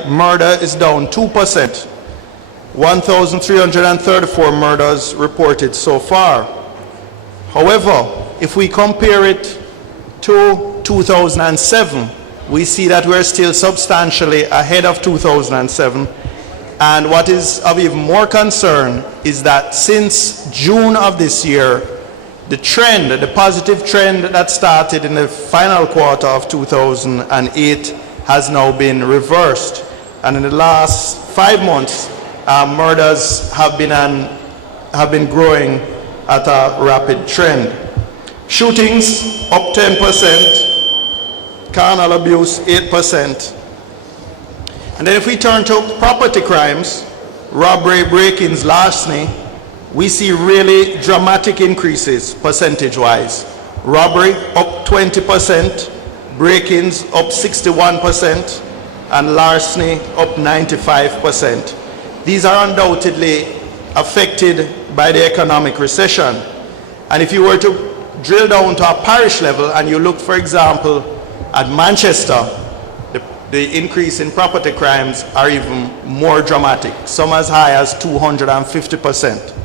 Harriott, murder is down 2%. 1,334 murders reported so far. However, if we compare it to 2007, we see that we're still substantially ahead of 2007. And what is of even more concern is that since June of this year, the trend, the positive trend that started in the final quarter of 2008 has now been reversed. And in the last 5 months, murders have been growing at a rapid trend. Shootings up 10%, carnal abuse 8%. And then if we turn to property crimes, robbery, break-ins, larceny, we see really dramatic increases percentage-wise. Robbery up 20%, break-ins up 61%, and larceny up 95%. These are undoubtedly affected by the economic recession. And if you were to drill down to a parish level and you look, for example, at Manchester, the increase in property crimes are even more dramatic, some as high as 250%.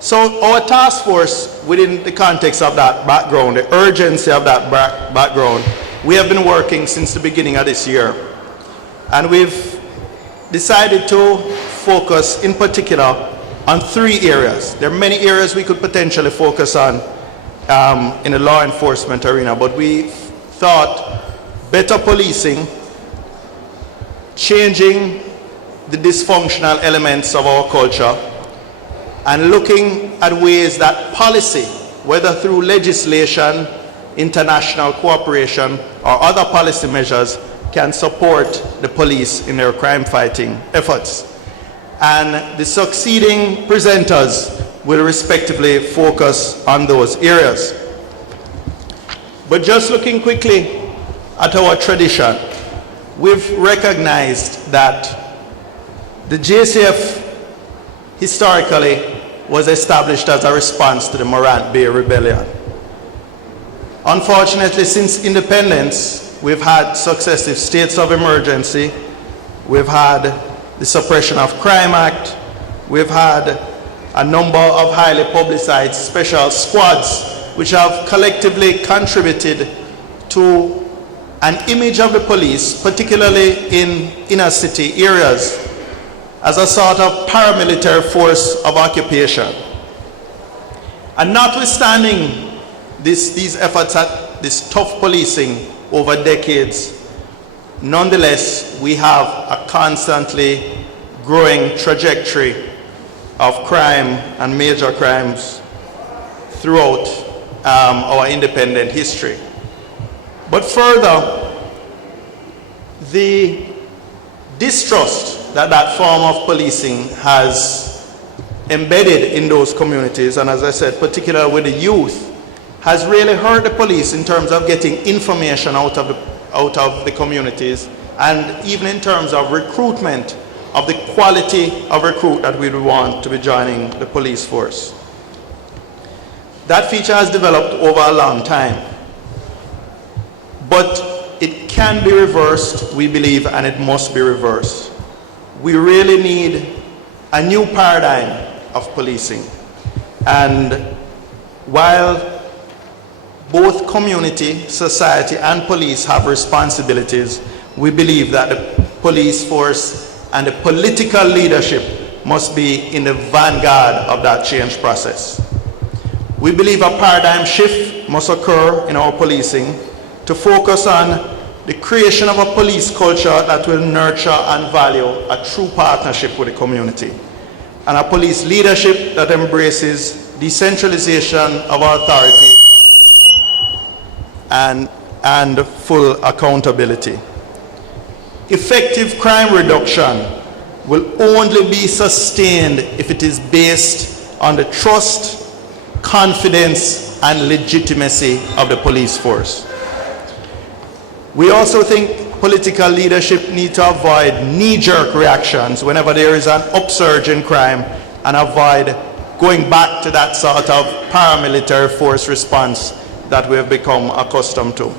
So our task force, within the context of that background, the urgency of that background, we have been working since the beginning of this year. And we've decided to focus in particular on 3 areas. There are many areas we could potentially focus on in the law enforcement arena, but we thought better policing, changing the dysfunctional elements of our culture, and looking at ways that policy, whether through legislation, international cooperation, or other policy measures, can support the police in their crime-fighting efforts. And the succeeding presenters will respectively focus on those areas. But just looking quickly at our tradition, we've recognized that the JCF historically was established as a response to the Morant Bay Rebellion. Unfortunately, since independence, we've had successive states of emergency, we've had the Suppression of Crime Act, we've had a number of highly publicized special squads which have collectively contributed to an image of the police, particularly in inner city areas, as a sort of paramilitary force of occupation. And notwithstanding these efforts at this tough policing over decades, nonetheless, we have a constantly growing trajectory of crime and major crimes throughout our independent history. But further, the distrust that form of policing has embedded in those communities, and as I said, particularly with the youth, has really hurt the police in terms of getting information out of the communities, and even in terms of recruitment of the quality of recruit that we would want to be joining the police force. That feature has developed over a long time, but it can be reversed, we believe, and it must be reversed. We really need a new paradigm of policing. And while both community, society, and police have responsibilities, we believe that the police force and the political leadership must be in the vanguard of that change process. We believe a paradigm shift must occur in our policing to focus on the creation of a police culture that will nurture and value a true partnership with the community, and a police leadership that embraces decentralization of authority and full accountability. Effective crime reduction will only be sustained if it is based on the trust, confidence, and legitimacy of the police force. We also think political leadership needs to avoid knee-jerk reactions whenever there is an upsurge in crime, and avoid going back to that sort of paramilitary force response that we have become accustomed to.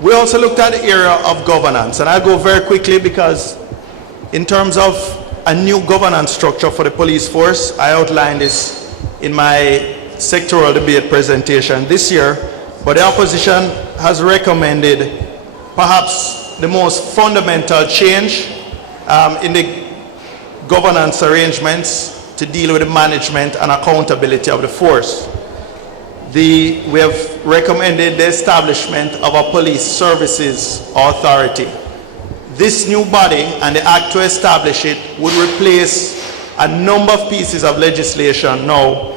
We also looked at the area of governance, and I'll go very quickly because in terms of a new governance structure for the police force, I outlined this in my sectoral debate presentation this year, but the opposition has recommended perhaps the most fundamental change in the governance arrangements to deal with the management and accountability of the force. We have recommended the establishment of a police services authority. This new body and the act to establish it would replace a number of pieces of legislation now,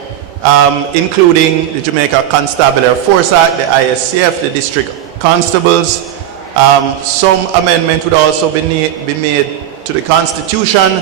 including the Jamaica Constabulary Force Act, the ISCF, the district constables. Some amendment would also be made to the Constitution